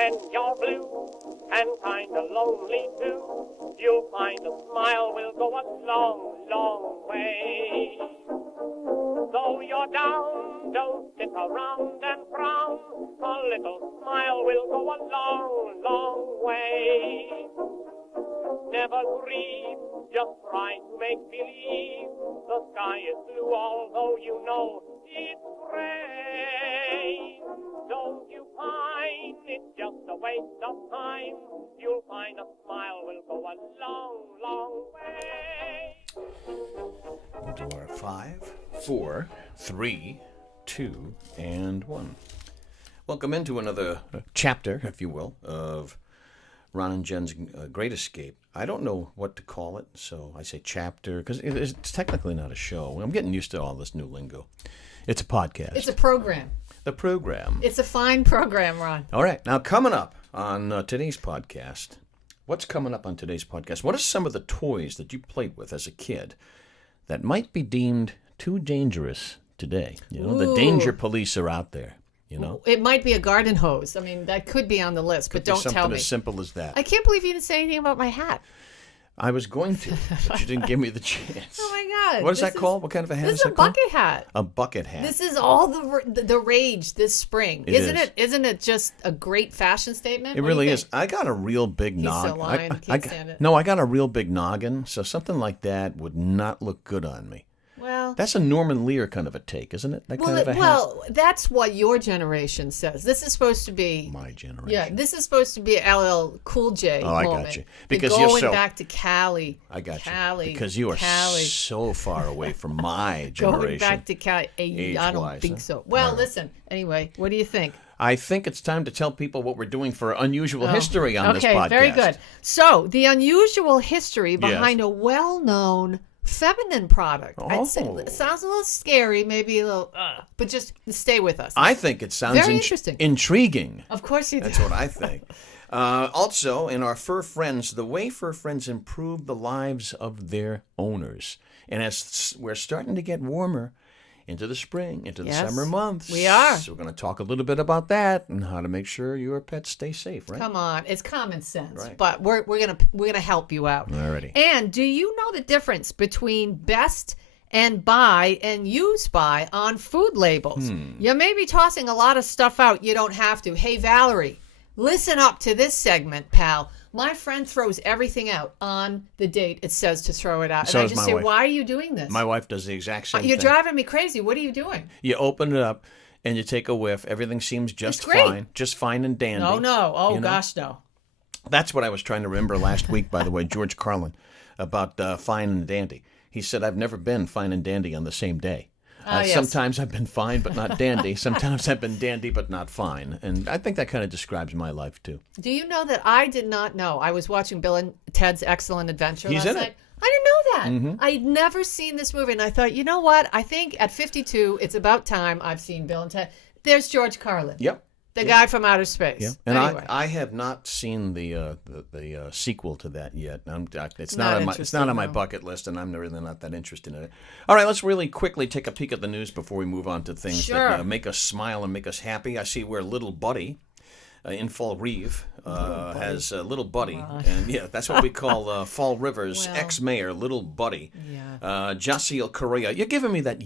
when you're blue and kinda lonely too, you'll find a smile will go a long, long way. Though you're down, don't sit around and frown. A little smile will go a long, long way. Never grieve, just try to make believe the sky is blue, although you know it's gray. Don't you find it's just a waste of time? You'll find a smile will go a long, long way. We'll do our 5, 4, 3, 2, and 1. Welcome into another chapter, if you will, of Ron and Jen's Great Escape. I don't know what to call it, so I say chapter, because it's technically not a show. I'm getting used to all this new lingo. It's a podcast. It's a program. The program. It's a fine program, Ron. All right. Now, coming up on today's podcast, what's coming up on today's podcast? What are some of the toys that you played with as a kid that might be deemed too dangerous today? You know, the danger police are out there. You know, it might be a garden hose. I mean, that could be on the list, but don't tell me. Something as simple as that. I can't believe you didn't say anything about my hat. I was going to, but you didn't give me the chance. Oh my God! What is that called? What kind of a hat is this is that a called? bucket hat. A bucket hat. This is all the rage this spring, isn't it? Isn't it just a great fashion statement? It really is. I got a real big noggin. He's so lying. Can't stand it. No, I got a real big noggin, so something like that would not look good on me. Well, that's a Norman Lear kind of a take, isn't it? That kind of a hat. Well, that's what your generation says. This is supposed to be my generation. Yeah, this is supposed to be LL Cool J. Oh, I moment. got you. Because you're going back to Cali. I got Cali, you. Because you are so far away from my generation. Going back to Cali. I don't think so. Well, listen. Anyway, what do you think? I think it's time to tell people what we're doing for unusual history on this podcast. Okay, very good. So, the unusual history behind a well-known feminine product. I'd say it sounds a little scary, maybe a little, but just stay with us. I think it sounds very interesting. Intriguing. Of course you do. That's what I think. Also, in our fur friends, the way fur friends improve the lives of their owners. And as we're starting to get warmer into the spring, into the summer months. We are. So we're going to talk a little bit about that and how to make sure your pets stay safe, right? Come on, it's common sense, but we're gonna help you out. Alrighty. And do you know the difference between best and buy and use by on food labels? You may be tossing a lot of stuff out you don't have to. Hey, Valerie, listen up to this segment, pal. My friend throws everything out on the date it says to throw it out. So and I just say, wife. why are you doing this? My wife does the exact same You're thing. driving me crazy. What are you doing? You open it up and you take a whiff. Everything seems just fine. Just fine and dandy. No. Oh, gosh, no. That's what I was trying to remember last week, by the way, George Carlin, about fine and dandy. He said, I've never been fine and dandy on the same day. Yes. Sometimes I've been fine, but not dandy. Sometimes I've been dandy, but not fine. And I think that kind of describes my life, too. Do you know that I did not know? I was watching Bill and Ted's Excellent Adventure last in night. it. I didn't know that. I'd never seen this movie, and I thought, you know what? I think at 52, it's about time I've seen Bill and Ted. There's George Carlin. Yep. The guy from outer space. Yeah. And anyway. I have not seen the sequel to that yet. It's not on my bucket list, and I'm really not that interested in it. All right, let's really quickly take a peek at the news before we move on to things that make us smile and make us happy. I see where Little Buddy in Fall Reeve has Little Buddy, and that's what we call Fall River's ex-mayor, Little Buddy. Jasiel Correa. You're giving me that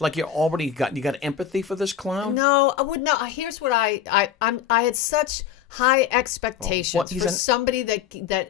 like you got empathy for this clown? No, I would not. Here's what I had such high expectations for somebody that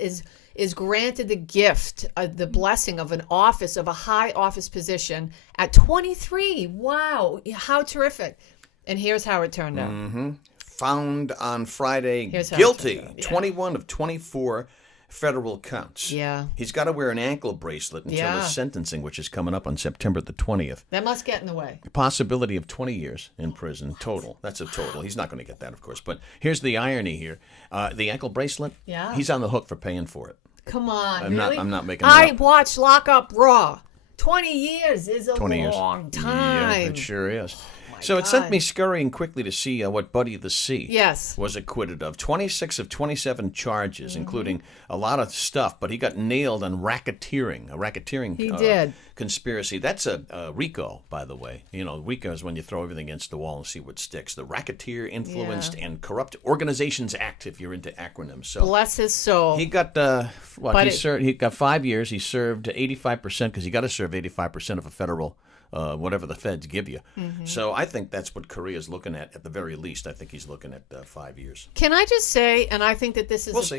is granted the gift, the blessing of an office, of a high office position at 23. Wow, how terrific! And here's how it turned out. Mm-hmm. Found on Friday guilty, 21 of 24 federal counts. Yeah. He's got to wear an ankle bracelet until his sentencing, which is coming up on September the 20th. That must get in the way. Possibility of 20 years in prison total. That's a total. He's not going to get that, of course. But here's the irony here. The ankle bracelet, he's on the hook for paying for it. Come on, I'm not making it up. I watched Lock Up Raw. 20 years is a long time. Yeah, it sure is. So it sent me scurrying quickly to see what Buddy the C yes. was acquitted of. 26 of 27 charges, including a lot of stuff, but he got nailed on racketeering, a racketeering conspiracy. That's a RICO, by the way. You know, RICO is when you throw everything against the wall and see what sticks. The Racketeer Influenced and Corrupt Organizations Act, if you're into acronyms. So bless his soul. he got he got 5 years. He served 85% because you got to serve 85% of a federal whatever the feds give you. So I think that's what Korea's looking at the very least. I think he's looking at 5 years. Can I just say, and I think that this is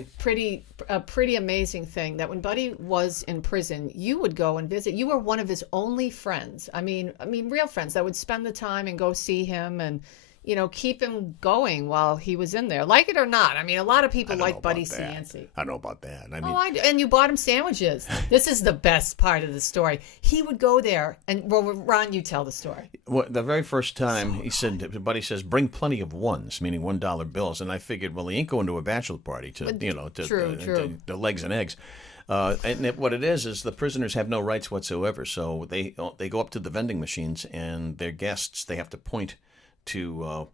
a pretty amazing thing, that when Buddy was in prison, you would go and visit. You were one of his only friends. I mean, real friends that would spend the time and go see him and, you know, keep him going while he was in there. Like it or not. I mean, a lot of people like Buddy Cianci. I don't know about that. I mean, I do. And you bought him sandwiches. This is the best part of the story. He would go there, and Ron, you tell the story. Well, the very first time Buddy says, bring plenty of ones, meaning $1 bills. And I figured, well, he ain't going to a bachelor party to the legs and eggs. And what it is the prisoners have no rights whatsoever. So they go up to the vending machines, and their guests, they have to point to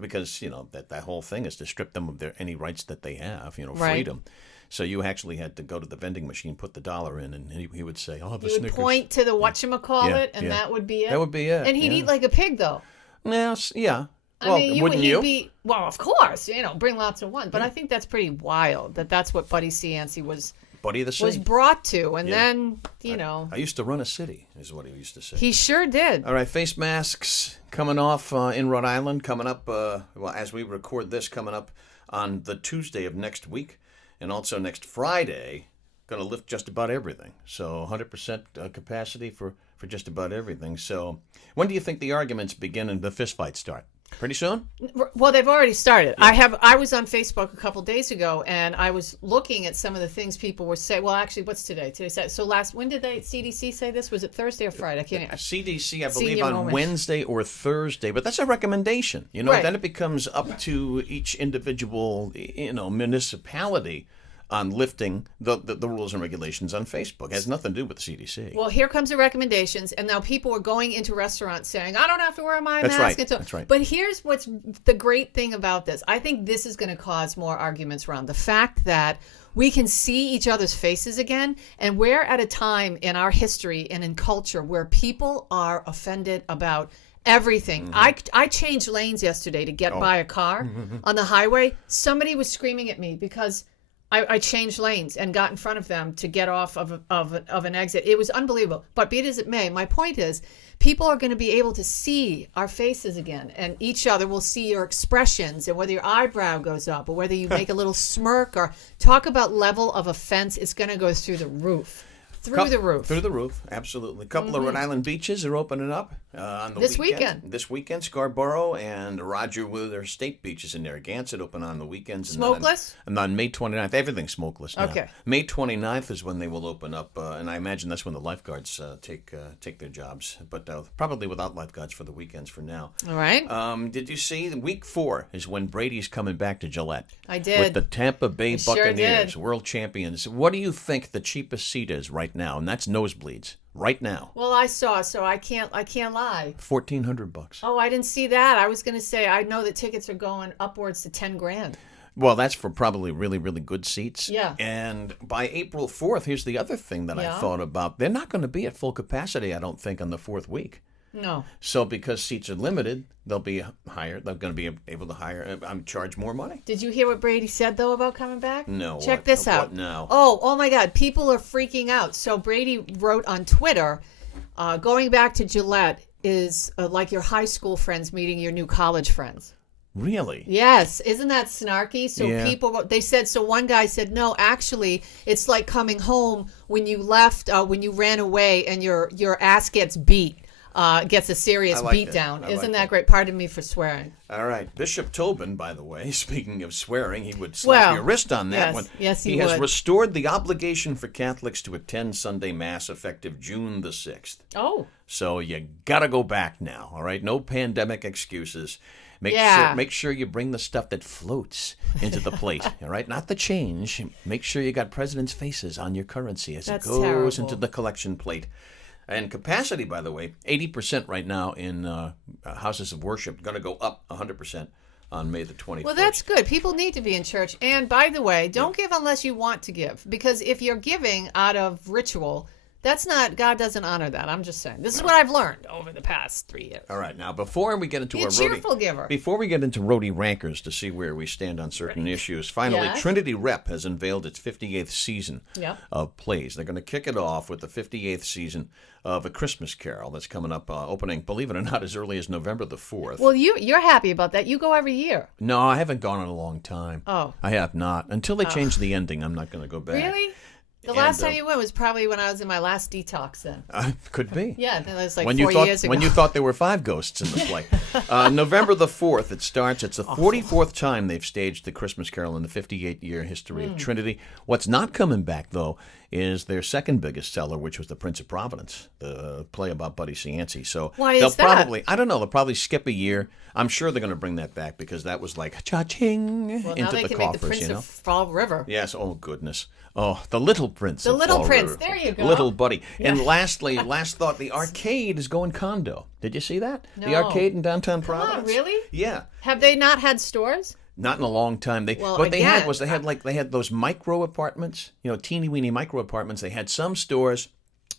because you know that whole thing is to strip them of any rights that they have, you know, freedom. So you actually had to go to the vending machine, put the $1 in, and he would say, "I'll have a Snickers." He would point to the whatchamacallit, and that would be it. That would be it. And he'd eat like a pig, though. Yeah. Well, I mean, wouldn't you? Well, of course, you know, bring lots of ones. But I think that's pretty wild that's what Buddy Cianci was. Buddy the C was brought to, and then, you know. I used to run a city, is what he used to say. He sure did. All right, face masks coming off in Rhode Island, coming up, as we record this, coming up on the Tuesday of next week, and also next Friday, going to lift just about everything. So 100% capacity for just about everything. So when do you think the arguments begin and the fistfights start? Pretty soon? Well, they've already started. Yeah. I was on Facebook a couple days ago, and I was looking at some of the things people were saying. Well, actually, what's today? When did CDC say this? Was it Thursday or Friday? I can't. CDC, I believe, on Wednesday or Thursday, but that's a recommendation. You know, then it becomes up to each individual, municipality on lifting the rules and regulations on Facebook. It has nothing to do with the CDC. Well, here comes the recommendations, and now people are going into restaurants saying, I don't have to wear my mask. Right. That's right. But here's what's the great thing about this. I think this is going to cause more arguments around the fact that we can see each other's faces again, and we're at a time in our history and in culture where people are offended about everything. I changed lanes yesterday to get by a car on the highway. Somebody was screaming at me because I changed lanes and got in front of them to get off of an exit. It was unbelievable. But be it as it may, my point is people are going to be able to see our faces again, and each other will see your expressions, and whether your eyebrow goes up or whether you make a little smirk or talk about level of offense, it's going to go through the roof. Through the roof, absolutely. A couple of Rhode Island beaches are opening up on the weekend. This weekend, Scarborough and Roger Wheeler State beaches in Narragansett open on the weekends. Smokeless? And on May 29th, everything's smokeless now. Okay. May 29th is when they will open up, and I imagine that's when the lifeguards take their jobs, but probably without lifeguards for the weekends for now. All right. Did you see week 4 is when Brady's coming back to Gillette? I did. With the Tampa Bay Buccaneers, sure world champions. What do you think the cheapest seat is right now? And that's nosebleeds right now. Well, I saw, so I can't lie. $1,400. Oh, I didn't see that. I was going to say, I know that tickets are going upwards to $10,000. Well, that's for probably really, really good seats. Yeah. And by April 4th, here's the other thing that I thought about. They're not going to be at full capacity, I don't think, on the 4th week. No. So because seats are limited, they'll be higher. They're going to be able to charge more money. Did you hear what Brady said, though, about coming back? No. Check this out. What now? Oh my God. People are freaking out. So Brady wrote on Twitter, going back to Gillette is like your high school friends meeting your new college friends. Really? Yes. Isn't that snarky? So yeah. So one guy said, no, actually, it's like coming home when you left, when you ran away and your ass gets beat. Gets a serious beat down. Isn't that great? Pardon me for swearing. All right. Bishop Tobin, by the way, speaking of swearing, he would slap your wrist on that one. Yes, he has restored the obligation for Catholics to attend Sunday Mass effective June the 6th. Oh. So you got to go back now, all right? No pandemic excuses. Make sure you bring the stuff that floats into the plate, all right? Not the change. Make sure you got presidents' faces on your currency as it goes into the collection plate. And capacity, by the way, 80% right now in houses of worship. Going to go up 100% on May the 21st. Well, that's good. People need to be in church. And by the way, don't give unless you want to give. Because if you're giving out of ritual, that's not, God doesn't honor that. I'm just saying. This is what I've learned over the past 3 years. All right. Now, before we get into Be a cheerful giver. Before we get into Rhody rankers to see where we stand on certain issues, finally, Trinity Rep has unveiled its 58th season of plays. They're going to kick it off with the 58th season of A Christmas Carol that's coming up, opening, believe it or not, as early as November the 4th. Well, you're happy about that. You go every year. No, I haven't gone in a long time. Oh. I have not. Until they change the ending, I'm not going to go back. Really? The last time you went was probably when I was in my last detox then. Could be. Yeah, that was like when 4 years ago. When you thought there were 5 ghosts in the play. November the 4th, it starts. It's the 44th time they've staged The Christmas Carol in the 58-year history of Trinity. What's not coming back, though, is their second biggest seller, which was The Prince of Providence, the play about Buddy Cianci. So why is that? I don't know, they'll probably skip a year. I'm sure they're going to bring that back because that was like cha-ching into the coffers. Well, now they can make The Prince of Fall River. Yes, oh goodness. Oh, the Little Prince. The Little Prince, there you go. Little Buddy. Yeah. And lastly, last thought, the arcade is going condo. Did you see that? No. The arcade in downtown Providence. Come on, really? Yeah. Have they not had stores? Not in a long time. They had those micro apartments, teeny weeny micro apartments. They had some stores,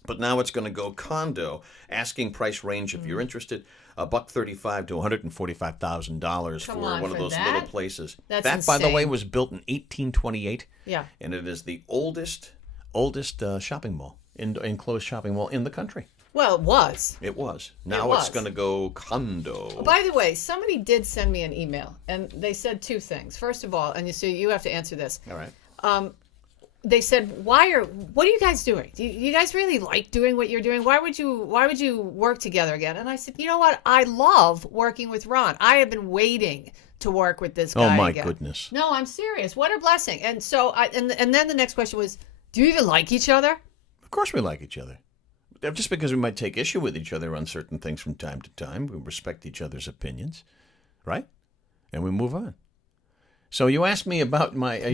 but now it's going to go condo. Asking price range, if you're interested, $135,000 to $145,000 for one of those little places. That's that, insane. by the way, was built in 1828. Yeah. And it is the oldest shopping mall, enclosed shopping mall in the country. Well, it was. It was. Now it's going to go condo. By the way, somebody did send me an email, and they said 2 things. First of all, and you have to answer this. All right. They said, what are you guys doing? Do you guys really like doing what you're doing? Why would you work together again? And I said, you know what? I love working with Ron. I have been waiting to work with this guy. Oh my again. goodness. No, I'm serious. What a blessing. And so and then the next question was, do you even like each other? Of course we like each other. Just because we might take issue with each other on certain things from time to time, we respect each other's opinions, right? And we move on. So you asked me about my. I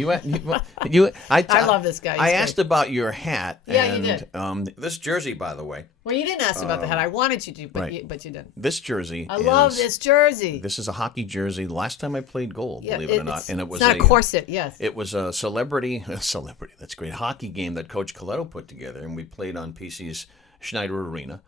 love this guy. I asked about your hat. Yeah, and, you did. This jersey, by the way. Well, you didn't ask about the hat. I wanted you to, but you didn't. This jersey. I love this jersey. This is a hockey jersey. Last time I played goal, believe it or not, and it was not a corset. Yes. It was a celebrity. That's great. Hockey game that Coach Coletto put together, and we played on PC's Schneider Arena,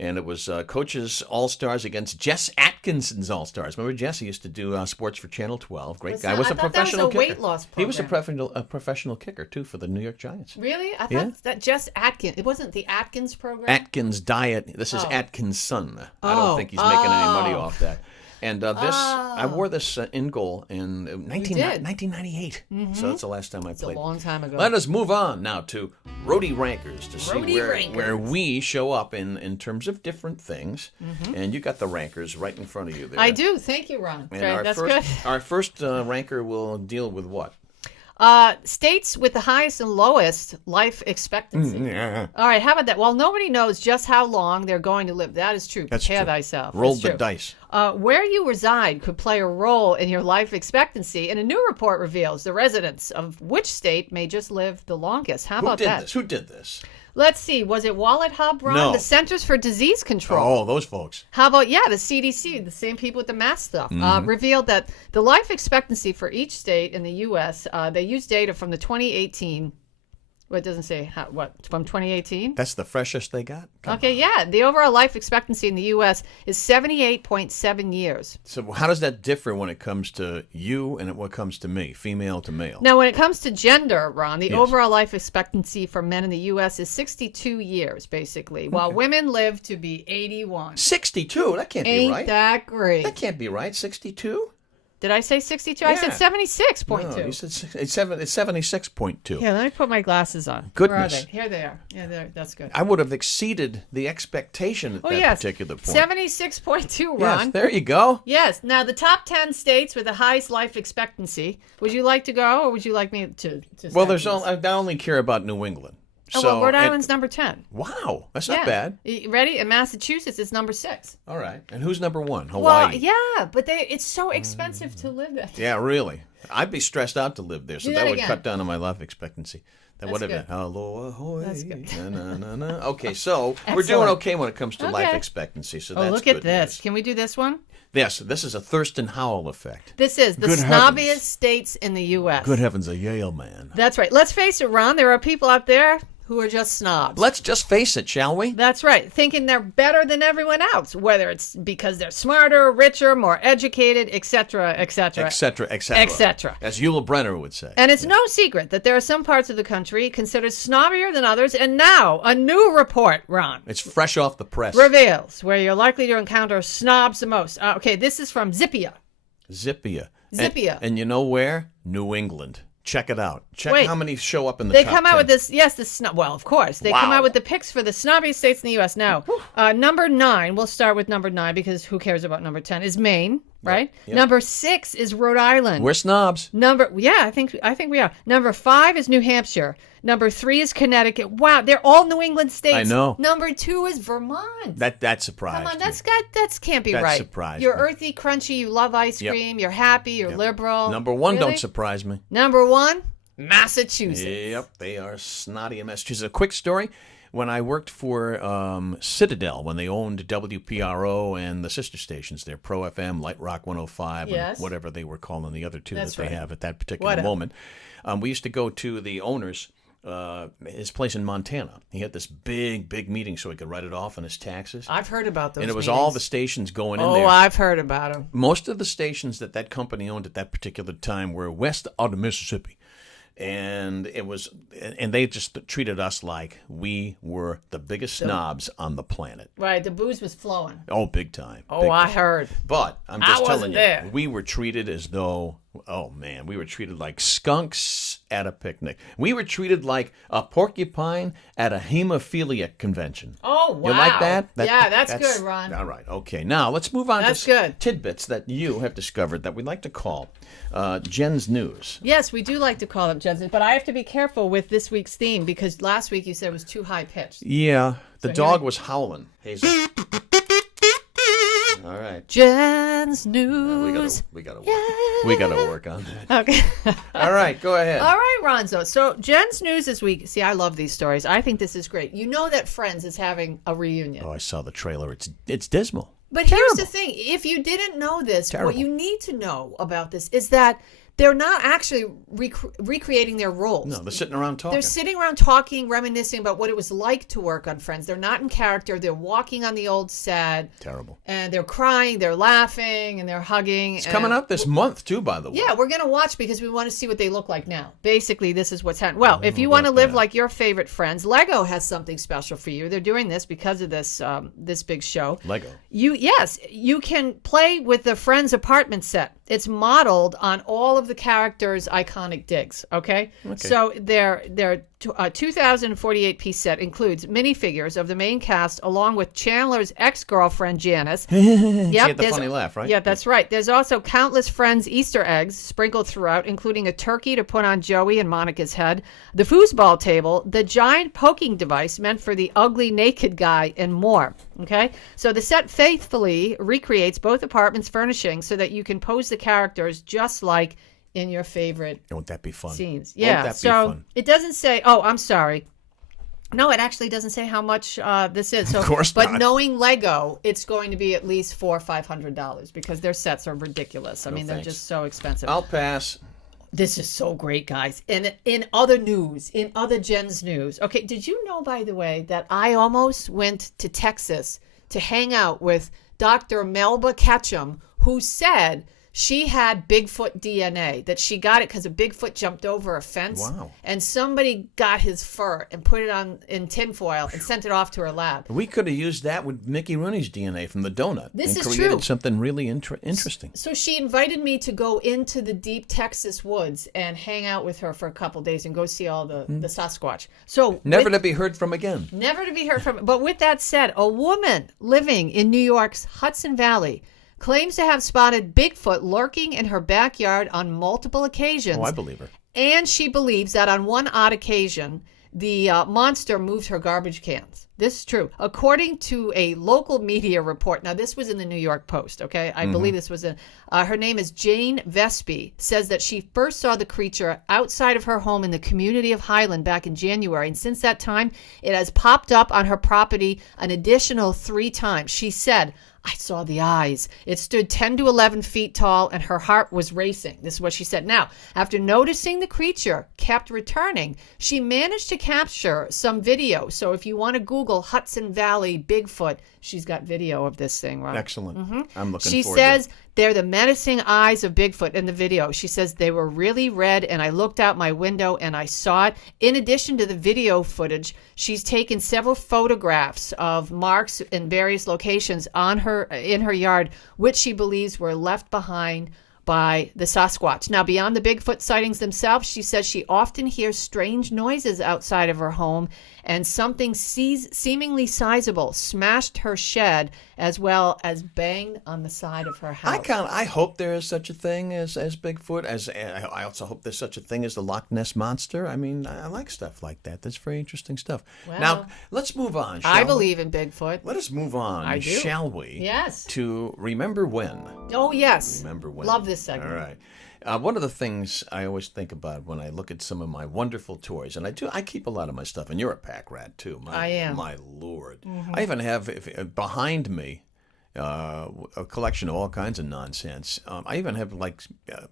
and it was Coach's All-Stars against Jess Atkinson's All-Stars. Remember Jess? He used to do sports for Channel 12. Great guy. Was a professional kicker. Weight loss program. He was a professional kicker too for the New York Giants. Really? I thought that Jess Atkins. It wasn't the Atkins program. Atkins diet. This is Atkinson. I don't think he's making any money off that. And I wore this in goal in 1998. Mm-hmm. So that's the last time I played. It's a long time ago. Let us move on now to Rhody Rankers to see where we show up in terms of different things. Mm-hmm. And you got the rankers right in front of you there. I do. Thank you, Ron. And that's good. Our first ranker will deal with what? States with the highest and lowest life expectancy. Yeah. All right, how about that? Well, nobody knows just how long they're going to live. That is true. Prepare thyself. Roll the dice. Where you reside could play a role in your life expectancy, and a new report reveals the residents of which state may just live the longest. How about that? Who did this? Let's see. Was it Wallet Hub, Ron? No. The Centers for Disease Control. Oh, those folks. How about, the CDC, the same people with the mask stuff, revealed that the life expectancy for each state in the U.S., they used data from the 2018, well, it doesn't say from 2018? That's the freshest they got? Come on. The overall life expectancy in the U.S. is 78.7 years. So how does that differ when it comes to you and what comes to me, female to male? Now, when it comes to gender, Ron, the overall life expectancy for men in the U.S. is 62 years, basically, while women live to be 81. 62? That can't be right. Ain't that great? That can't be right. 62? Did I say 62? Yeah. I said 76.2. No, you said it's 76.2. Here, let me put my glasses on. Goodness. Where are they? Here they are. Yeah, that's good. I would have exceeded the expectation at that particular point. 76.2, Ron. Yes, there you go. Yes. Now, the top 10 states with the highest life expectancy. Would you like to go, or would you like me to Well, I only care about New England. Rhode Island's number 10. Wow, that's not bad. Ready? In Massachusetts, it's number 6. All right. And who's number 1? Hawaii. Well, but it's so expensive to live there. Yeah, really. I'd be stressed out to live there, so that would again. cut down on my life expectancy. Good. Hello, ahoy. That's good. Na, na, na. Okay, so we're doing okay when it comes to life expectancy. So that's look good at this. news. Can we do this one? Yes, this is a Thurston Howell effect. This is the snobbiest states in the U.S. Good heavens, a Yale man. That's right. Let's face it, Ron. There are people out there who are just snobs. Let's just face it, shall we? That's right. Thinking they're better than everyone else, whether it's because they're smarter, richer, more educated, etc., etc., etc., etc., etc. As Eula Brenner would say. And it's no secret that there are some parts of the country considered snobbier than others. And now a new report, Ron. It's fresh off the press. Reveals where you're likely to encounter snobs the most. Okay, this is from Zippia. Zippia. And you know where? New England. Check it out. Check how many show up in the top 10. They come out with this, well, of course. They come out with the picks for the snobbiest states in the U.S. Now, number 9, we'll start with number 9 because who cares about number 10, is Maine, right? Yep. Number 6 is Rhode Island. We're snobs. I think we are. Number 5 is New Hampshire. Number 3 is Connecticut. Wow, they're all New England states. I know. Number 2 is Vermont. That surprised me. Come on, that can't be right. That surprised You're me. Earthy, crunchy, you love ice cream, you're happy, you're liberal. Number 1 don't surprise me. Number 1? Massachusetts. Yep, they are snotty in Massachusetts. A quick story. When I worked for Citadel, when they owned WPRO and the sister stations there, Pro FM, Light Rock 105, and whatever they were calling the other two they have at that particular moment, we used to go to the owner's his place in Montana. He had this big meeting so he could write it off on his taxes. I've heard about those And it was meetings. all the stations going in there. Oh, I've heard about them. Most of the stations that company owned at that particular time were west out of Mississippi. And they just treated us like we were the biggest snobs on the planet. Right, the booze was flowing. Oh, big time. Oh, I heard. But I'm just telling you, there. We were treated as though, we were treated like skunks at a picnic. We were treated like a porcupine at a hemophiliac convention. Oh, wow. You like that? That's good, Ron. All right, okay. Now, let's move on to tidbits that you have discovered that we'd like to call Jen's News. Yes, we do like to call them Jen's News, but I have to be careful with this week's theme because last week you said it was too high-pitched. Yeah, the dog was howling. Hazel. All right. Jen's News. We gotta work on that. Okay. All right, go ahead. All right, Ronzo. So Jen's News this week. See, I love these stories. I think this is great. You know that Friends is having a reunion. Oh, I saw the trailer. It's dismal. But here's the thing. If you didn't know this, what you need to know about this is that they're not actually recreating their roles. No, they're sitting around talking. They're sitting around talking, reminiscing about what it was like to work on Friends. They're not in character. They're walking on the old set. Terrible. And they're crying, they're laughing, and they're hugging. It's coming up this month, too, by the way. Yeah, we're going to watch because we want to see what they look like now. Basically, this is what's happening. Well, if you want to live like your favorite Friends, Lego has something special for you. They're doing this because of this this big show. Lego. You can play with the Friends apartment set. It's modeled on all of the characters' iconic digs, okay? So their 2,048-piece set includes minifigures of the main cast along with Chandler's ex-girlfriend, Janice. She had the funny laugh, right? Yeah, that's right. There's also countless Friends Easter eggs sprinkled throughout, including a turkey to put on Joey and Monica's head, the foosball table, the giant poking device meant for the ugly naked guy, and more, okay? So the set faithfully recreates both apartments' furnishings so that you can pose the characters just like in your favorite Won't that be fun? Scenes. Yeah, Won't that be fun? It doesn't say, I'm sorry. No, it actually doesn't say how much this is. So, of course not. But knowing Lego, it's going to be at least $400 or $500 because their sets are ridiculous. I mean, they're just so expensive. I'll pass. This is so great, guys. And in other news, in other Jen's news. Okay, did you know, by the way, that I almost went to Texas to hang out with Dr. Melba Ketchum, who said she had Bigfoot DNA, that she got it because a Bigfoot jumped over a fence. Wow. And somebody got his fur and put it on in tinfoil and sent it off to her lab. We could have used that with Mickey Rooney's DNA from the donut. This and is created true. something really interesting. So she invited me to go into the deep Texas woods and hang out with her for a couple of days and go see all the Sasquatch. So Never to be heard from again. Never to be heard from. But with that said, a woman living in New York's Hudson Valley claims to have spotted Bigfoot lurking in her backyard on multiple occasions. Oh, I believe her. And she believes that on one odd occasion, the monster moved her garbage cans. This is true. According to a local media report, now this was in the New York Post, okay? I believe this was her name is Jane Vespi, says that she first saw the creature outside of her home in the community of Highland back in January. And since that time, it has popped up on her property an additional 3 times. She said, I saw the eyes. It stood 10 to 11 feet tall, and her heart was racing. This is what she said. Now, after noticing the creature kept returning, she managed to capture some video. So if you want to Google Hudson Valley Bigfoot, she's got video of this thing, right? Excellent. I'm looking She forward says to it. they're the menacing eyes of Bigfoot in the video. She says they were really red, and I looked out my window and I saw it. In addition to the video footage, she's taken several photographs of marks in various locations in her yard, which she believes were left behind by the Sasquatch. Now, beyond the Bigfoot sightings themselves, she says she often hears strange noises outside of her home, and something seemingly sizable smashed her shed as well as banged on the side of her house. I hope there is such a thing as Bigfoot. I also hope there's such a thing as the Loch Ness Monster. I mean, I like stuff like that. That's very interesting stuff. Well, now, let's move on, shall I we? believe in Bigfoot. Let us move on, I do. shall we? Yes. To Remember When. Oh, yes. Remember When. Love this segment. All right. One of the things I always think about when I look at some of my wonderful toys, and I keep a lot of my stuff, and you're a pack rat too. I am. My Lord. I even have behind me a collection of all kinds of nonsense. I even have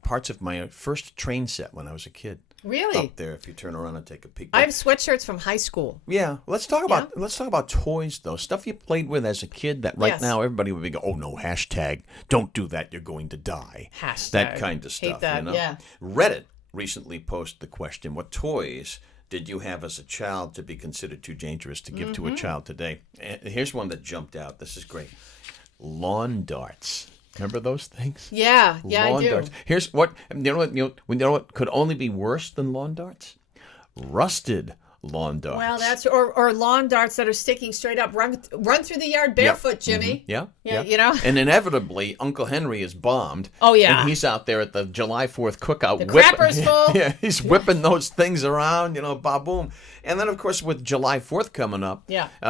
parts of my first train set when I was a kid. Really? Up there, if you turn around and take a peek. I have sweatshirts from high school. Yeah, let's talk about toys though. Stuff you played with as a kid that right now everybody would be go, oh no, hashtag, don't do that, you're going to die. Hashtag. That kind of stuff. Hate that, you know? yeah. Reddit recently posted the question, what toys did you have as a child to be considered too dangerous to give to a child today? And here's one that jumped out. This is great. Lawn darts. Remember those things? Yeah, lawn I do. Darts. Here's what you know what could only be worse than lawn darts? Rusted lawn darts. Well, that's or lawn darts that are sticking straight up. Run through the yard barefoot, Jimmy. Yeah. You know. And inevitably, Uncle Henry is bombed. Oh yeah. And he's out there at the July 4th cookout. The crapper's full. Yeah, he's whipping those things around. Ba-boom. And then, of course, with July 4th coming up,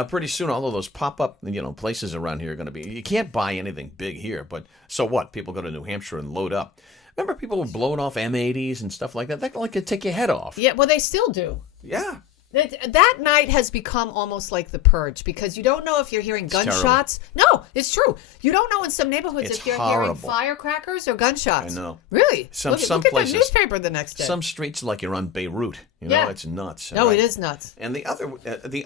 pretty soon all of those pop-up, places around here are going to be. You can't buy anything big here, but so what? People go to New Hampshire and load up. Remember, people were blowing off M80s and stuff like that. That could take your head off. Yeah, well, they still do. Yeah. That night has become almost like the purge because you don't know if you're hearing gunshots. No, it's true. You don't know in some neighborhoods if you're hearing firecrackers or gunshots. I know. Really? Some look at places, the newspaper the next day. Some streets like you're on Beirut. It's nuts. No, it is nuts. And the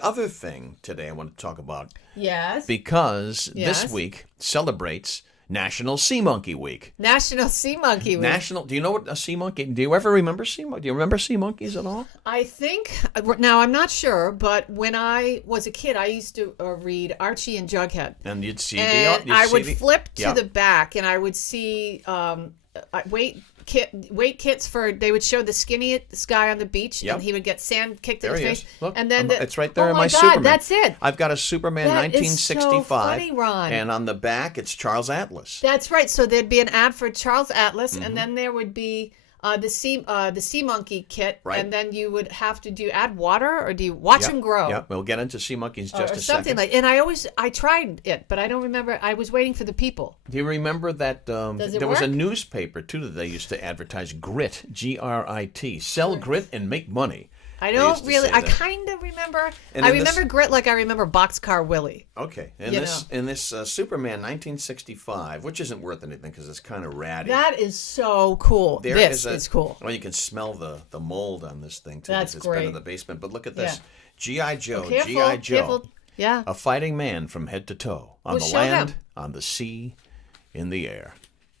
other thing today I want to talk about. Yes. Because this week celebrates National Sea Monkey Week. National Sea Monkey Week. Do you know what a sea monkey? Do you ever remember sea monkey? Do you remember sea monkeys at all? I think now I'm not sure, but when I was a kid, I used to read Archie and Jughead, and you'd see I would flip to the back, and I would see weight kits for. They would show the skinniest guy on the beach, and he would get sand kicked in his face. Look, and then it's right there in my God, Superman. That's it. I've got a Superman that 1965, is so funny, Ron. And on the back it's Charles Atlas. That's right. So there'd be an ad for Charles Atlas, and then there would be the sea monkey kit, and then you would have to add water, or do you watch them grow? Yeah, we'll get into sea monkeys in just a something second. And I tried it, but I don't remember. I was waiting for the people. Do you remember that there was work? a newspaper too that they used to advertise Grit, Grit, sell grit and make money. I don't really. I kind of remember. I remember Grit like I remember Boxcar Willie. Okay, in this Superman 1965, which isn't worth anything because it's kind of ratty. That is so cool. This is cool. Well, you can smell the mold on this thing too. That's it's great. been in the basement. But look at this, G.I. Joe, careful, G.I. Joe, careful. Yeah, a fighting man from head to toe on the land, on the sea, in the air.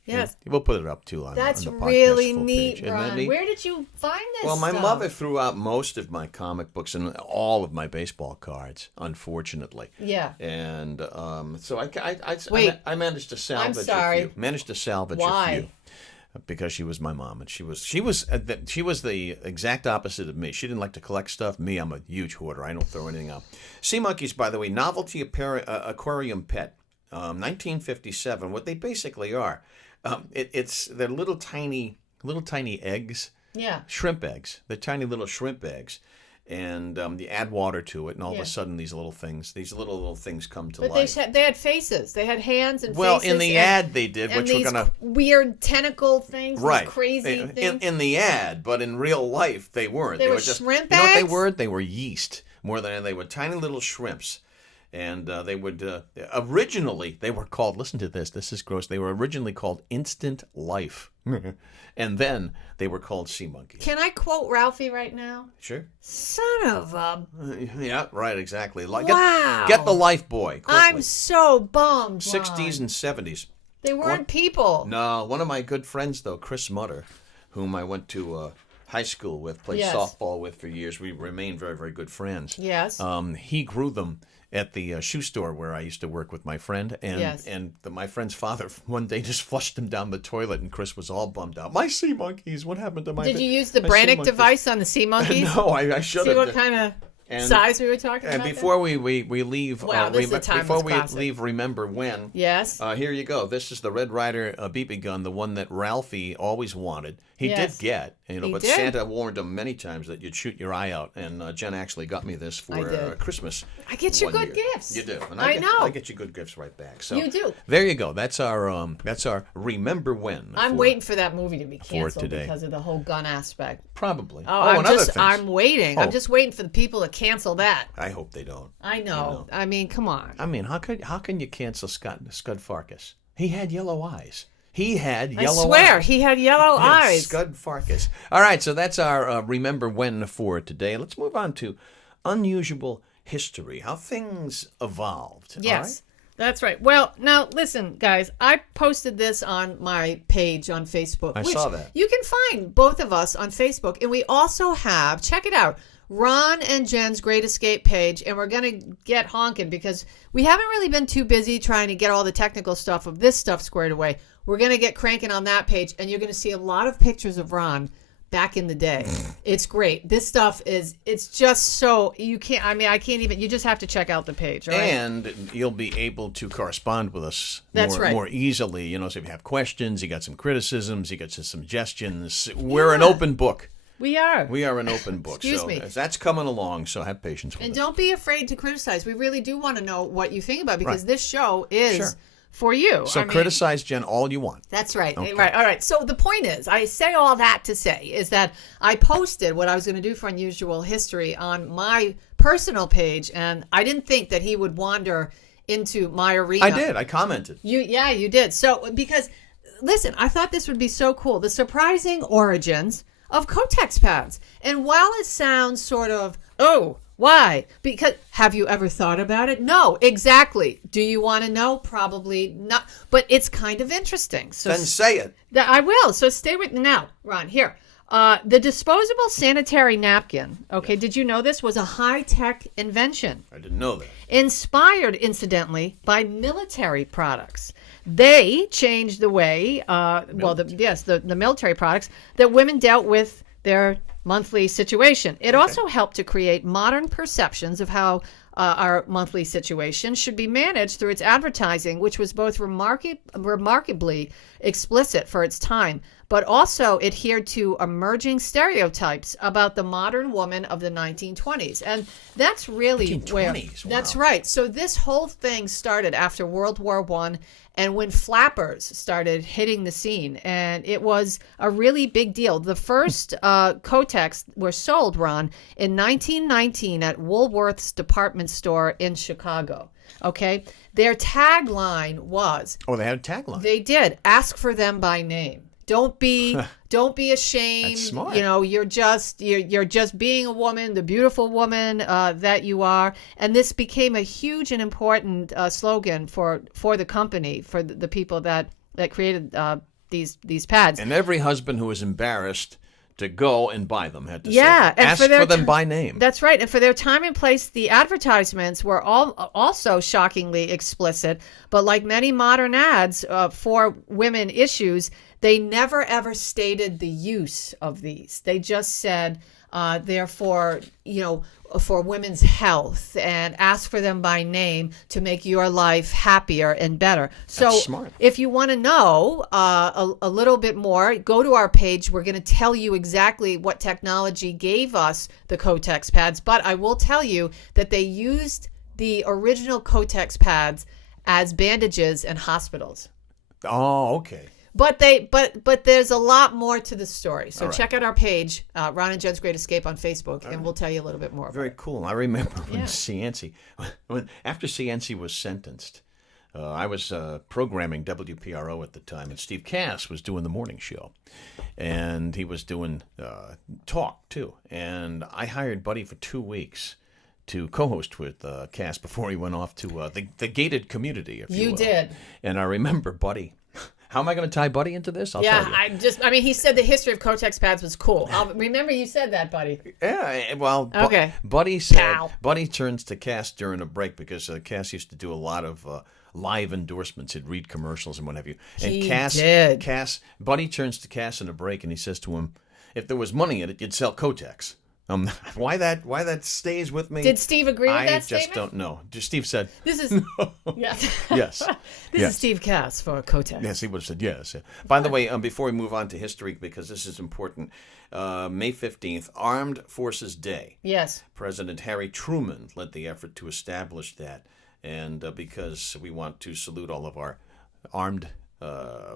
Yes. We'll put it up too on That's the podcast really full neat, page. Ron. Where did you find this Well, my stuff? mother threw out most of my comic books and all of my baseball cards, unfortunately. Yeah. And so I managed to salvage a few. Managed to salvage a few. Because she was my mom, and she was the exact opposite of me. She didn't like to collect stuff. Me, I'm a huge hoarder. I don't throw anything out. Sea monkeys, by the way, novelty aquarium pet, 1957. What they basically are. They're little tiny eggs. Yeah. Shrimp eggs. They're tiny little shrimp eggs. and you add water to it, and all of a sudden these little things come to life. But they had faces. They had hands and faces. Well, in the ad they did, which we're gonna weird tentacle things, right? These crazy things. In the ad, but in real life they weren't. They were just shrimp bags. You know what they were? eggs? They were yeast more than they were tiny little shrimps. And they would originally they were called. Listen to this. This is gross. They were originally called Instant Life, and then they were called sea monkeys. Can I quote Ralphie right now? Sure. Son of a. Yeah. Right. Exactly. Wow. Get the Life Boy. Quickly. I'm so bummed. 60s and 70s. They weren't people. No. One of my good friends though, Chris Mutter, whom I went to high school with, played softball with for years. We remained very, very good friends. Yes. He grew them at the shoe store where I used to work with my friend, and my friend's father one day just flushed him down the toilet, and Chris was all bummed out. My sea monkeys, what happened to my? Did you use the Brannick device on the sea monkeys? No, I should have. See what kind of size we were talking about? And before we leave, wow, this is a before we classic. leave, remember when? Yes. Here you go. This is the Red Ryder BB gun, the one that Ralphie always wanted. He did get, but Santa warned him many times that you'd shoot your eye out. And Jen actually got me this for Christmas. I get you good gifts. You do. And I know. I get you good gifts right back. So you do. There you go. That's our remember when. I'm waiting for that movie to be canceled today. because of the whole gun aspect. Probably. I'm waiting. I'm just waiting for the people to cancel that. I hope they don't. I know. I mean, come on. I mean, how can you cancel Scud Farkas? He had yellow eyes. He had yellow eyes. I swear, he had yellow eyes. Scud Farkas. All right, so that's our Remember When for today. Let's move on to unusual history, how things evolved. Yes, that's right. Well, now, listen, guys, I posted this on my page on Facebook. I saw that. You can find both of us on Facebook, and we also have, check it out, Ron and Jen's Great Escape page, and we're going to get honking because we haven't really been too busy trying to get all the technical stuff of this stuff squared away. We're going to get cranking on that page, and you're going to see a lot of pictures of Ron back in the day. It's great. This stuff it's just so, I can't even, you just have to check out the page, right? And you'll be able to correspond with us more easily. So if you have questions, you got some criticisms, you got some suggestions, we're an open book. We are. We are an open book. Excuse me. That's coming along, so have patience with us. And don't be afraid to criticize. We really do want to know what you think about it because this show is for you. So criticize Jen all you want. That's right. Okay. Right. All right. So the point is, I say all that to say is that I posted what I was going to do for Unusual History on my personal page, and I didn't think that he would wander into my arena. I did. I commented. You did. So because, listen, I thought this would be so cool. The surprising origins of Kotex pads. And while it sounds sort of, why? Because have you ever thought about it? No, exactly. Do you want to know? Probably not. But it's kind of interesting. So then say it. I will. So stay with me now, Ron. Here. The disposable sanitary napkin, did you know this was a high-tech invention? I didn't know that. Inspired, incidentally, by military products. They changed the way, the military products, that women dealt with their monthly situation. It also helped to create modern perceptions of how our monthly situation should be managed through its advertising, which was both remarkably explicit for its time, but also adhered to emerging stereotypes about the modern woman of the 1920s. And that's really where... That's right. So this whole thing started after World War I and when flappers started hitting the scene. And it was a really big deal. The first Kotex were sold, Ron, in 1919 at Woolworth's department store in Chicago. Okay? Their tagline was... Oh, they had a tagline. They did. Ask for them by name. Don't be ashamed. That's smart. You're just being a woman, the beautiful woman that you are. And this became a huge and important slogan for the company, for the people that created these pads. And every husband who was embarrassed to go and buy them had to say, and ask for them by name. That's right. And for their time and place, the advertisements were also shockingly explicit. But like many modern ads for women issues, they never ever stated the use of these. They just said, They're for, for women's health, and ask for them by name to make your life happier and better. So That's smart. If you want to know a little bit more, go to our page. We're going to tell you exactly what technology gave us the Kotex pads, but I will tell you that they used the original Kotex pads as bandages in hospitals. Oh, okay. But there's a lot more to the story. So check out our page, Ron and Jen's Great Escape on Facebook, and we'll tell you a little bit more. Very cool. I remember when after Cianci was sentenced, I was programming WPRO at the time, and Steve Cass was doing the morning show, and he was doing talk too. And I hired Buddy for 2 weeks to co-host with Cass before he went off to the gated community, if you will. You did. And I remember Buddy. How am I going to tie Buddy into this? I'll tell you. He said the history of Kotex pads was cool. Remember you said that, Buddy. Yeah, well, okay. Buddy said, Buddy turns to Cass during a break because Cass used to do a lot of live endorsements. He'd read commercials and what have you. And he did. Buddy turns to Cass in a break and he says to him, if there was money in it, you'd sell Kotex. Why that stays with me? Did Steve agree with that statement? I just don't know. Steve said, "This is yes, This is Steve Cass for Kotex." Yes, he would have said yes. By the way, before we move on to history, because this is important, May 15th, Armed Forces Day. Yes, President Harry Truman led the effort to establish that, and because we want to salute all of our armed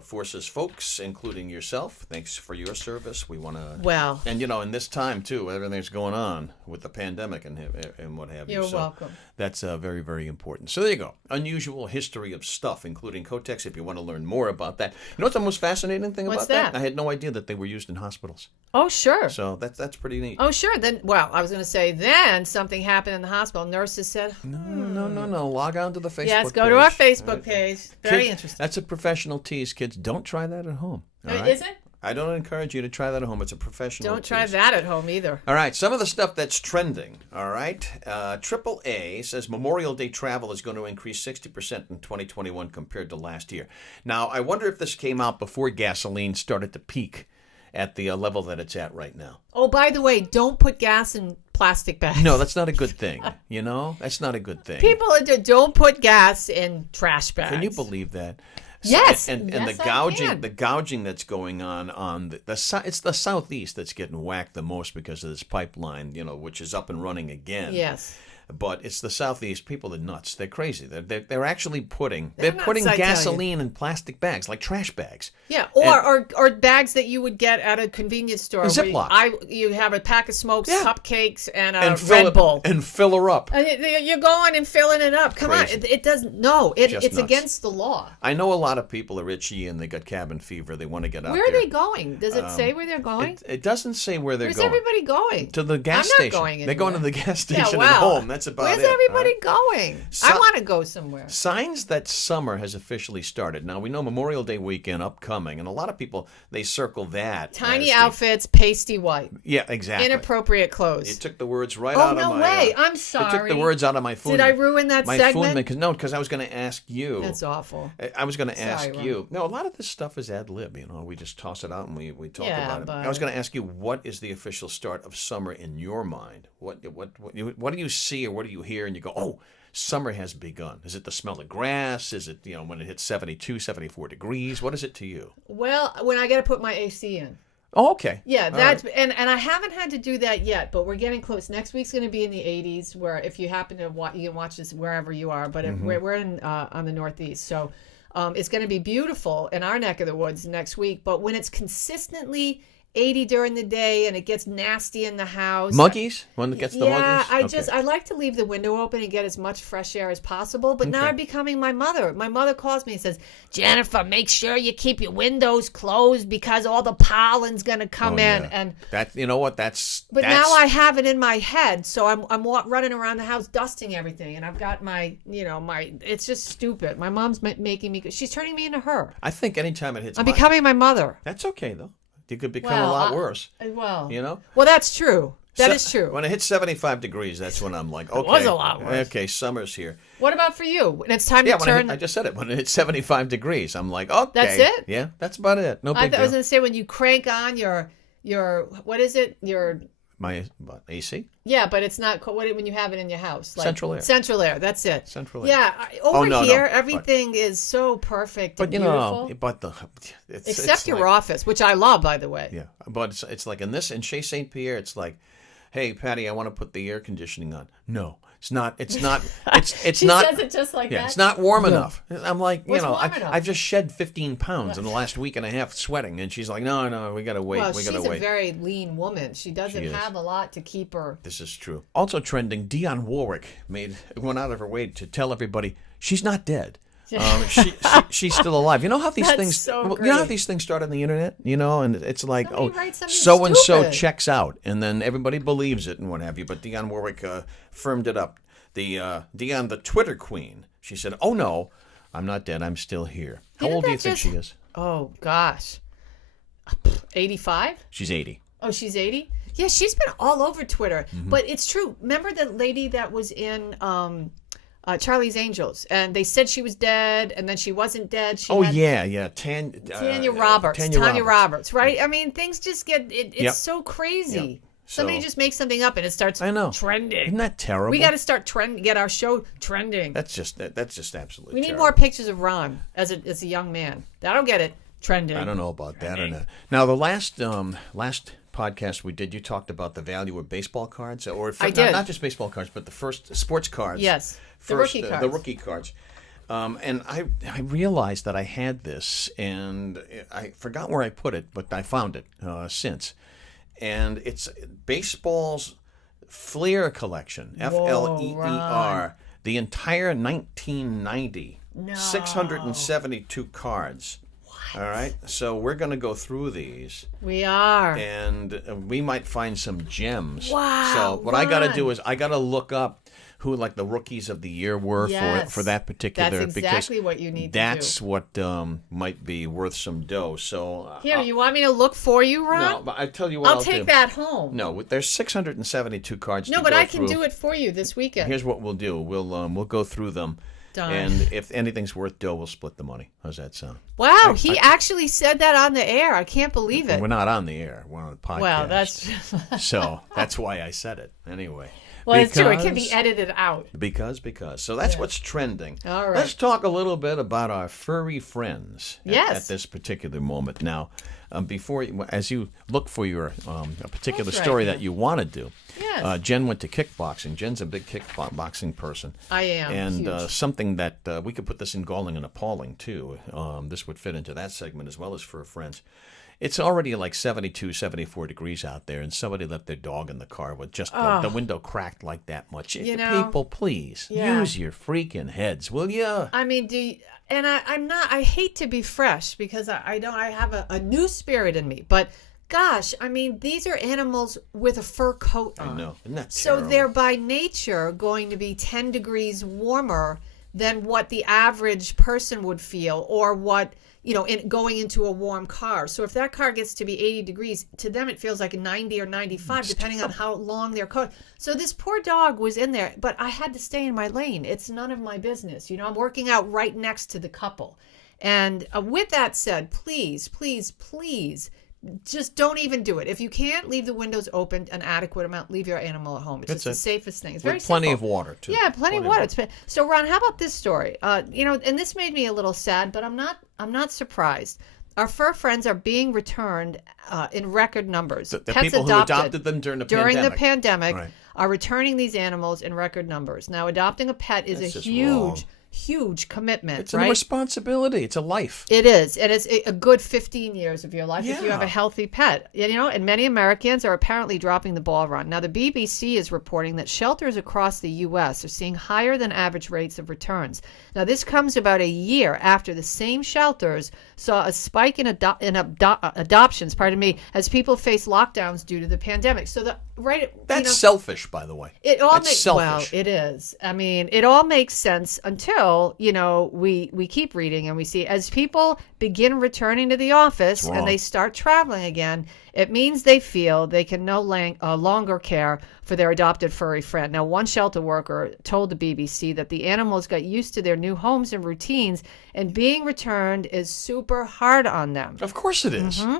forces folks, including yourself. Thanks for your service. We want to and in this time too, everything's going on with the pandemic and what have you. You're welcome. That's very, very important. So there you go. Unusual history of stuff, including Kotex. If you want to learn more about that, what's the most fascinating thing about that? I had no idea that they were used in hospitals. Oh, sure. So that's pretty neat. Oh, sure. Then, I was going to say, then something happened in the hospital. Nurses said, No. Log on to the Facebook page. Yes, go to our Facebook page. Very interesting. That's a professional tease, kids. Don't try that at home. Is it? I don't encourage you to try that at home. It's a professional Don't try that at home either. All right, some of the stuff that's trending, all right? AAA says Memorial Day travel is going to increase 60% in 2021 compared to last year. Now, I wonder if this came out before gasoline started to peak at the level that it's at right now. Oh, by the way, don't put gas in plastic bags. No, that's not a good thing. That's not a good thing. People don't put gas in trash bags. Can you believe that? Yes, and yes, the gouging that's going on it's the Southeast that's getting whacked the most because of this pipeline, which is up and running again. Yes. But it's the Southeast. People are nuts. They're crazy. They're actually putting gasoline in plastic bags, like trash bags. Yeah, or bags that you would get at a convenience store. Ziploc. You have a pack of smokes, cupcakes, and a Red Bull. And fill her up. You're going and filling it up. Come on. It doesn't. No, it's against the law. I know a lot of people are itchy and they got cabin fever. They want to get out there. Where are they going? Does it say where they're going? It doesn't say where they're going. Where's everybody going? To the gas station. I'm not going anywhere. They're going to the gas station at home. That's about Where's everybody going? I want to go somewhere. Signs that summer has officially started. Now, we know Memorial Day weekend upcoming, and a lot of people, they circle that. Tiny outfits, pasty white. Yeah, exactly. Inappropriate clothes. You took the words right out of my... Oh, no way. I'm sorry. You took the words out of my food. Did I ruin that segment? Because I was going to ask you. That's awful. I was going to ask you. No, a lot of this stuff is ad lib. We just toss it out and we talk about it. I was going to ask you, what is the official start of summer in your mind? What do you see or what do you hear and you go, oh, summer has begun? Is it the smell of grass? Is it, when it hits 72, 74 degrees? What is it to you? Well, when I got to put my AC in. Oh, okay. Yeah, that's right. And I haven't had to do that yet, but we're getting close. Next week's going to be in the 80s, where if you happen to watch, you can watch this wherever you are. But we're in on the Northeast, so it's going to be beautiful in our neck of the woods next week. But when it's consistently 80 during the day and it gets nasty in the house. Muggies? When it gets the muggies? Yeah, I like to leave the window open and get as much fresh air as possible. But now I'm becoming my mother. My mother calls me and says, Jennifer, make sure you keep your windows closed because all the pollen's going to come in. And that, you know what? That's. Now I have it in my head, so I'm running around the house dusting everything, and I've got my. It's just stupid. My mom's making me. She's turning me into her. I think anytime it hits. I'm becoming my mother. That's okay though. You could become a lot worse. Well, that's true. That is true. When it hits 75 degrees, that's when I'm like, okay. It was a lot worse. Okay, summer's here. What about for you? When it's time to turn... I just said it. When it hits 75 degrees, I'm like, okay. That's it? Yeah, that's about it. No big deal. I was going to say when you crank on your what is it? Your My AC? Yeah, but it's not when you have it in your house. Like Central air. Central air, that's it. Central air. Yeah, over here, everything is so perfect and beautiful. Except your office, which I love, by the way. Yeah, but it's like in Chez St.Pierre, it's like, hey, Patty, I want to put the air conditioning on. No, it's not. It's not. It's she not. She says it just like that. It's not warm enough. I'm like, I've just shed 15 pounds in the last week and a half sweating, and she's like, no, we gotta wait. Well, she's a very lean woman. She doesn't have a lot to keep her. This is true. Also trending, Dionne Warwick went out of her way to tell everybody she's not dead. She's still alive. You know how these things. You know how these things start on the internet. And it's like, so and so checks out, and then everybody believes it and what have you. But Dionne Warwick firmed it up. Dionne, the Twitter queen. She said, "Oh no, I'm not dead. I'm still here." How old do you think she is? Oh gosh, 85. She's 80. Oh, she's 80. Yeah, she's been all over Twitter. Mm-hmm. But it's true. Remember the lady that was in Charlie's Angels, and they said she was dead, and then she wasn't dead. Tanya Roberts, right? I mean, things just it's so crazy. Yep. Somebody just makes something up and it starts trending. Isn't that terrible? We got to start get our show trending. That's just absolutely. We need more pictures of Ron as a young man. That'll get it trending. I don't know about that or not. Now the last podcast we did, you talked about the value of baseball cards, not just baseball cards, but the first sports cards. Yes, the rookie cards. And I realized that I had this, and I forgot where I put it, but I found it since. And it's baseball's Fleer collection, Fleer, the entire 1990, 672 cards. All right, so we're going to go through these. We are. And we might find some gems. Wow. So what I got to do is I got to look up who like the rookies of the year were for that particular. That's exactly what you need to do. That's what might be worth some dough. So here, you want me to look for you, Ron? No, but I tell you what, I'll take that home. No, there's 672 cards. No, but I can do it for you this weekend. Here's what we'll do. We'll go through them. Darn. And if anything's worth dough, we'll split the money. How's that sound? Wow, he actually said that on the air. I can't believe it. We're not on the air. We're on the podcast. Well, that's so that's why I said it. Anyway. Well, it's true. It can be edited out. Because. So that's what's trending. All right. Let's talk a little bit about our furry friends at this particular moment. Now, as you look for your a particular story that you want to do, Jen went to kickboxing. Jen's a big kickboxing person. I am. And something that we could put this in galling and appalling, too. This would fit into that segment as well as for friends. It's already like 72, 74 degrees out there, and somebody left their dog in the car with just the window cracked like that much. People, please, use your freaking heads, will you? I mean, I hate to be fresh because I have a new spirit in me, but gosh, I mean, these are animals with a fur coat on. I know. Isn't that terrible? So they're by nature going to be 10 degrees warmer than what the average person would feel, or what, going into a warm car. So if that car gets to be 80 degrees, to them it feels like 90 or 95, depending on how long their coat. So this poor dog was in there, but I had to stay in my lane. It's none of my business. I'm working out right next to the couple. And with that said, please, please, please, just don't even do it. If you can't, leave the windows open an adequate amount. Leave your animal at home. It's just the safest thing. It's very simple. Plenty of water, too. Yeah, plenty of water. So, Ron, how about this story? And this made me a little sad, but I'm not surprised. Our fur friends are being returned in record numbers. The people who adopted them during the pandemic are returning these animals in record numbers. Now, adopting a pet is huge commitment. It's a responsibility. It's a life. It is. And it's a good 15 years of your life if you have a healthy pet. And many Americans are apparently dropping the ball, Ron. Now, the BBC is reporting that shelters across the U.S. are seeing higher than average rates of returns. Now, this comes about a year after the same shelters saw a spike in adoptions, as people face lockdowns due to the pandemic. So that's selfish, by the way. Well, it is. I mean, it all makes sense until, we keep reading and we see as people begin returning to the office and they start traveling again, it means they feel they can no longer care for their adopted furry friend. Now, one shelter worker told the BBC that the animals got used to their new homes and routines, and being returned is super hard on them. Of course it is. Mm-hmm.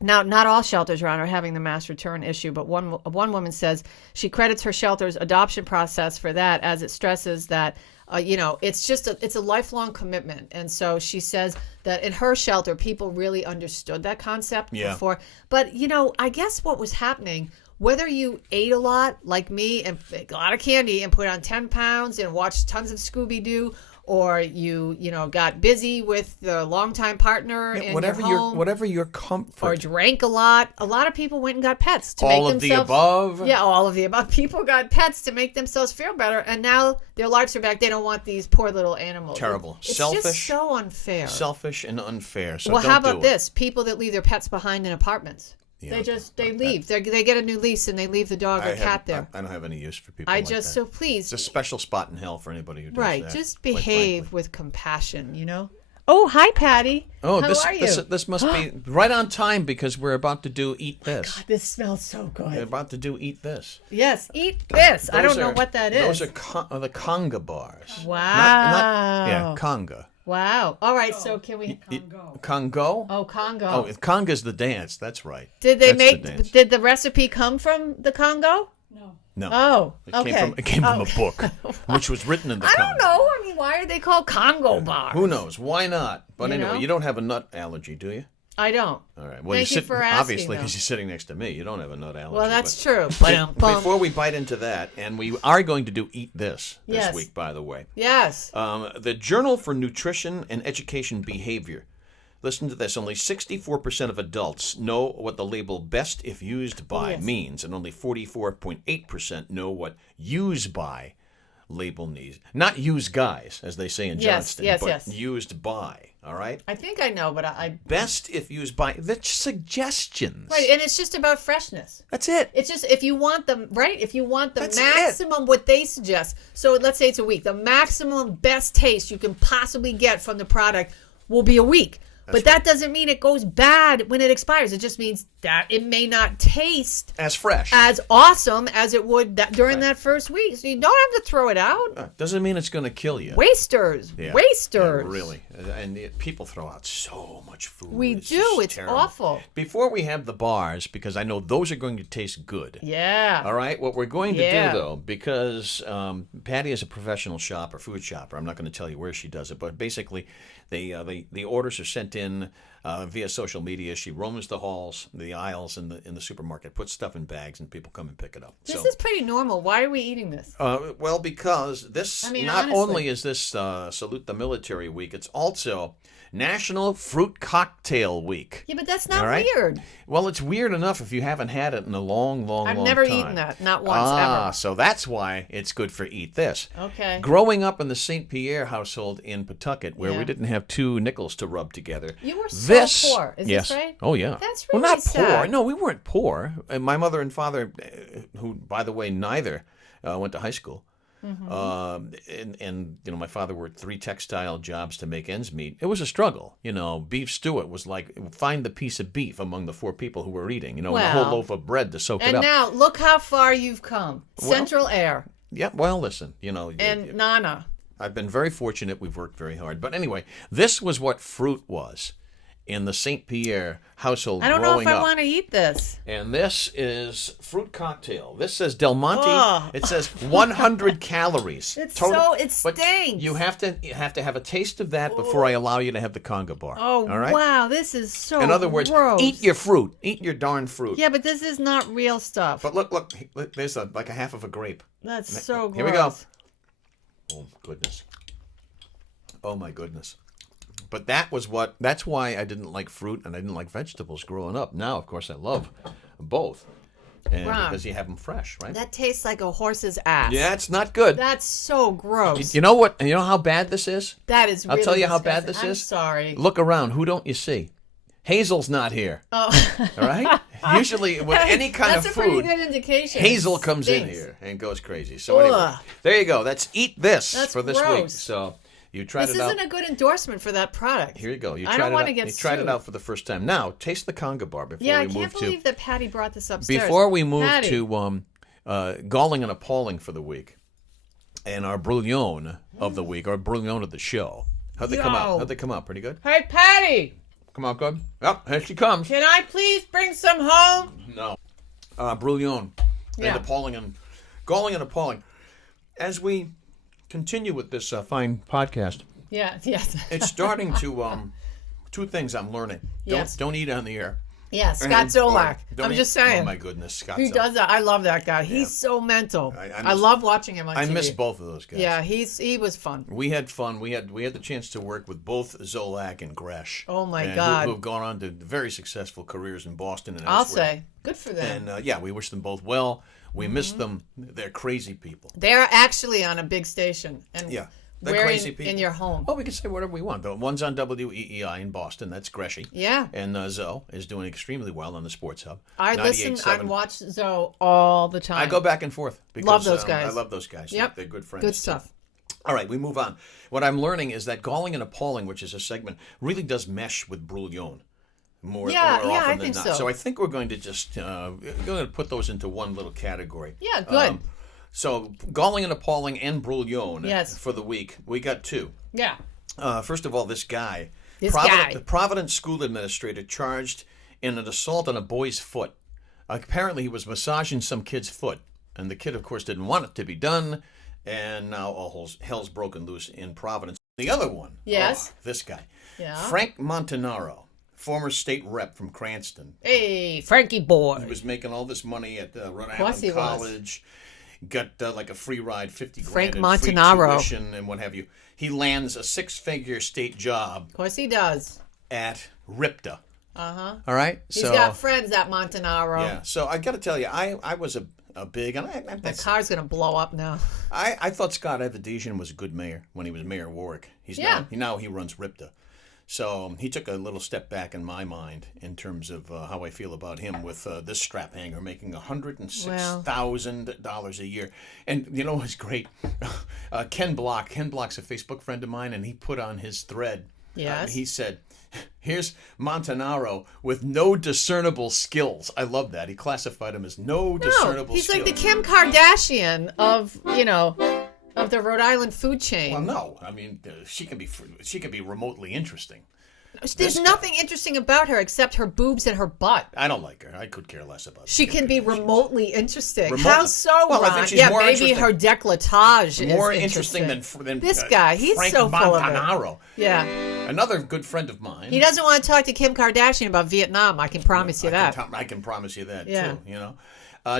Now, not all shelters around are having the mass return issue, but one woman says she credits her shelter's adoption process for that, as it stresses that, it's a lifelong commitment. And so she says that in her shelter, people really understood that concept before. But, I guess what was happening, whether you ate a lot like me and a lot of candy and put on 10 pounds and watched tons of Scooby-Doo, or you got busy with the longtime partner in whatever your home, whatever your comfort, or drank a lot. A lot of people went and got pets to all make of themselves. the above. Yeah, all of the above. People got pets to make themselves feel better, and now their lives are back. They don't want these poor little animals. Terrible, It's selfish, just so unfair. selfish and unfair. So well, don't how about do it. this? People that leave their pets behind in apartments. Yeah, They leave. They get a new lease and they leave the dog or cat there. I don't have any use for people like that. So please. It's a special spot in hell for anybody who does right, that. just behave with compassion, Oh, hi, Patty. Oh, How are you? This must be right on time because we're about to do Eat This. God, this smells so good. We're about to do Eat This. Yes, Eat This. I don't know what that is. Those are the conga bars. Wow. Conga. Wow. All right, so can we... Congo? Oh, Congo. Oh, Conga's the dance. That's right. Did did the recipe come from the Congo? No. Oh, It came from a book, which was written in the Congo. I don't know. I mean, why are they called Congo bars? Who knows? Why not? But anyway, you don't have a nut allergy, do you? I don't. All right. Well, Thank you for asking, obviously, because you're sitting next to me. You don't have a nut allergy. Well, that's true. Before we bite into that, and we are going to do Eat This week, by the way. Yes. The Journal for Nutrition and Education Behavior. Listen to this. Only 64% of adults know what the label best if used by means, and only 44.8% know what use by label needs. Not use guys, as they say in Johnston, but used by. All right? I think I know, but I... Best if used by... That's suggestions. Right, and it's just about freshness. That's it. It's just, if you want the maximum what they suggest. So let's say it's a week. The maximum best taste you can possibly get from the product will be a week. But that doesn't mean it goes bad when it expires. It just means that it may not taste as fresh, as awesome as it would during that first week. So you don't have to throw it out. Doesn't mean it's going to kill you. Wasters. Yeah. Wasters. Yeah, really. And people throw out so much food. We do. It's terrible. awful. Before we have the bars, because I know those are going to taste good. Yeah. All right? What we're going to do, though, because Patty is a professional shopper, food shopper. I'm not going to tell you where she does it, but basically the orders are sent in via social media. She roams the halls, the aisles in the supermarket, puts stuff in bags, and people come and pick it up. This is pretty normal. Why are we eating this? Well, because this, honestly, only is this Salute the Military Week, it's also National Fruit Cocktail Week. Yeah, but that's not weird. Well, it's weird enough if you haven't had it in a long time. I've never eaten that, not once, ever. So that's why it's good for Eat This. Okay. Growing up in the St.Pierre household in Pawtucket, where we didn't have two nickels to rub together. You were so poor. Is this right? Oh, yeah. That's really not sad. poor. No, we weren't poor. And my mother and father, who, by the way, neither went to high school. Mm-hmm. And my father worked 3 textile jobs to make ends meet. It was a struggle. Beef stew, it was like find the piece of beef among the 4 people who were eating, and a whole loaf of bread to soak it up. And now, look how far you've come. Central Air. Yeah, well, listen, And Nana. I've been very fortunate. We've worked very hard. But anyway, this was what fruit was in the St.Pierre household growing up. I don't know if I want to eat this. And this is fruit cocktail. This says Del Monte. Oh. It says 100 calories. It stinks. But you have to have a taste of that before I allow you to have the conga bar. Oh, all right? Wow, this is so In other words, gross. Eat your fruit. Eat your darn fruit. Yeah, but this is not real stuff. But look, there's like a half of a grape. That's so gross. Here we go. Oh, goodness. Oh, my goodness. But that's why I didn't like fruit and I didn't like vegetables growing up. Now, of course, I love both. And because you have them fresh, right? That tastes like a horse's ass. Yeah, it's not good. That's so gross. You know what? You know how bad this is? That is really I'll tell you disgusting. how bad this is. I'm sorry. Look around. Who don't you see? Hazel's not here. Oh. All right? Usually with any kind of food, that's a pretty good indication. Hazel comes in here and goes crazy. So anyway, there you go. That's Eat This for this week. So you tried it out. This isn't a good endorsement for that product. Here you go. I don't want to get You tried it out for the first time. Now, taste the conga bar before we move to... I can't believe that Patty brought this upstairs. Before we move to galling and appalling for the week, and our brouillon of the week, or brouillon of the show. How'd they come out? Pretty good? Hey, Patty! Come out good? Yep, here she comes. Can I please bring some home? No. Brouillon. Yeah. And galling and appalling. As we continue with this fine podcast, Yes. it's starting to, two things I'm learning. Yes. Don't eat on the air. Yeah, Scott Zolak. I'm just saying. Oh, my goodness, Scott He Zolak. does that. I love that guy. He's so mental. I love watching him on TV. I miss both of those guys. Yeah, he was fun. We had fun. We had the chance to work with both Zolak and Gresh. Oh, my God. Who have gone on to very successful careers in Boston and I'll elsewhere. say. Good for them. And, we wish them both well. We miss them. They're crazy people. They're actually on a big station. And Yeah. They're we're crazy people. in your home. Well, we can say whatever we want. The one's on WEEI in Boston. That's Greshy. Yeah. And Zoe is doing extremely well on the Sports Hub. I listen and watch Zoe all the time. I go back and forth. Because, love those guys. I love those guys. Yep. They're good friends. Good stuff. All right, we move on. What I'm learning is that galling and appalling, which is a segment, really does mesh with brouillon. More often I than think not. so. I think we're going to just going to put those into one little category. Yeah, good. So galling and appalling and brouillon Yes. for the week. We got two. Yeah. First of all, this guy. Guy. The Providence school administrator charged in an assault on a boy's foot. Apparently he was massaging some kid's foot. And the kid, of course, didn't want it to be done. And now all hell's broken loose in Providence. The other one. Yes. This guy. Yeah. Frank Montanaro, former state rep from Cranston. Hey, Frankie boy. He was making all this money at Rhode course he Island was. College. Got like a free ride, $50,000 Frank in Montanaro. free tuition and what have you. He lands a 6-figure state job Of course he does. at RIPTA. Uh-huh. All right? He's got friends at Montanaro. Yeah. So I got to tell you, I was a big... And The car's going to blow up now. I thought Scott Everdesian was a good mayor when he was mayor of Warwick. Now he runs RIPTA. So he took a little step back in my mind in terms of how I feel about him with this strap hanger making $106,000 a year. And you know what's great? Ken Block. Ken Block's a Facebook friend of mine, and he put on his thread. Yes. He said, here's Montanaro with no discernible skills. I love that. He classified him as no discernible he's skills. like the Kim Kardashian of the Rhode Island food chain. Well, no. I mean, she can be remotely interesting. There's nothing interesting about her except her boobs and her butt. I don't like her. I could care less about her. She can be remotely interesting. Remotely. How so, Well, I Ron? think she's more maybe interesting. her décolletage is More interesting than this guy. He's Frank so full of Montanaro. it. Yeah. Another good friend of mine. He doesn't want to talk to Kim Kardashian about Vietnam. I can promise you that. I can promise you that, Yeah. too, you know.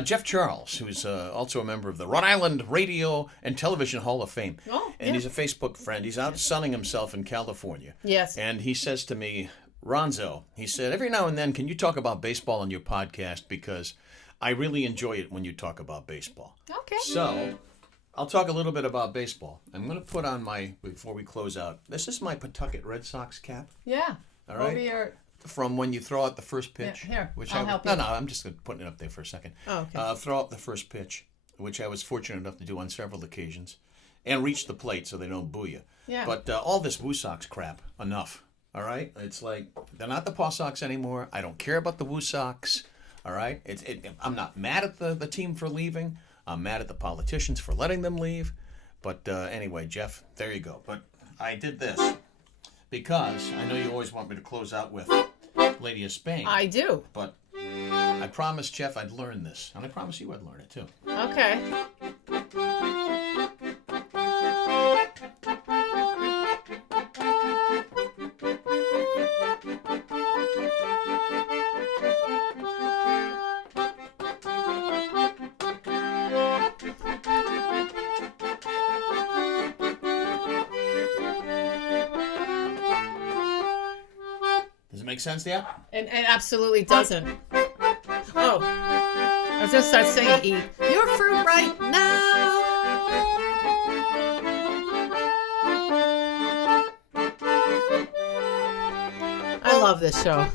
Jeff Charles, who's also a member of the Rhode Island Radio and Television Hall of Fame. Oh, and he's a Facebook friend. He's out sunning himself in California. Yes. And he says to me, Ronzo, he said, every now and then, can you talk about baseball on your podcast? Because I really enjoy it when you talk about baseball. Okay. So, I'll talk a little bit about baseball. I'm going to put on before we close out, this is my Pawtucket Red Sox cap. Yeah. All right. Over your... From when you throw out the first pitch. Yeah, here, which I'll help you. No, I'm just putting it up there for a second. Oh, okay. Throw out the first pitch, which I was fortunate enough to do on several occasions, and reach the plate so they don't boo you. Yeah. But all this Woo Sox crap, enough. All right? It's like, they're not the Paw Sox anymore. I don't care about the Woo Sox. All right? I'm not mad at the team for leaving. I'm mad at the politicians for letting them leave. But anyway, Jeff, there you go. But I did this because I know you always want me to close out with Lady of Spain. I do. But I promised Jeff I'd learn this. And I promised you I'd learn it, too. Okay. Does it make sense to you? And it absolutely doesn't. Oh. I was going to start singing, eat your fruit right now. I love this show.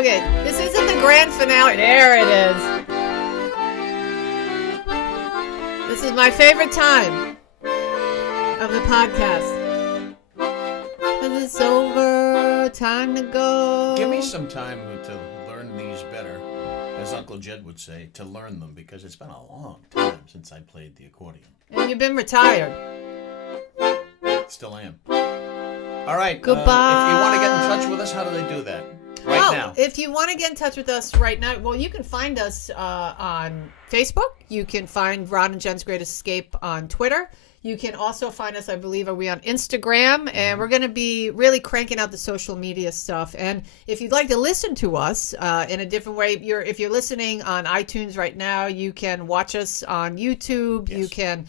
Okay, this isn't the grand finale. There it is. This is my favorite time of the podcast. And it's over. over, time to go. Give me some time to learn these better, as Uncle Jed would say, to learn them, because it's been a long time since I played the accordion. And you've been retired. Still am. All right. Goodbye. If you want to get in touch with us, how do they do that? Right now. If you want to get in touch with us right now, well, you can find us on Facebook. You can find Rod and Jen's Great Escape on Twitter. You can also find us, I believe, are we on Instagram? And we're going to be really cranking out the social media stuff. And if you'd like to listen to us in a different way, if you're listening on iTunes right now, you can watch us on YouTube. Yes. You can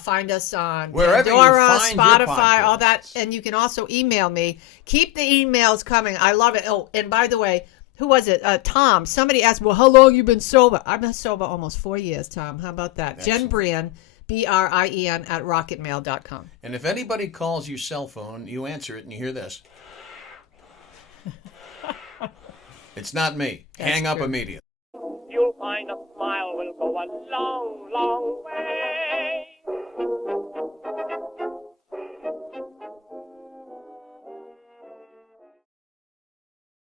find us on wherever Pandora, you find Spotify, all that. And you can also email me. Keep the emails coming. I love it. Oh, and by the way, who was it? Tom. Somebody asked, well, how long you been sober? I've been sober almost 4 years, Tom. How about that? Excellent. Jen Brien, Brien at rocketmail.com. And if anybody calls your cell phone, you answer it and you hear this. It's not me. That's Hang up true. immediately. You'll find a smile will go a long, long way.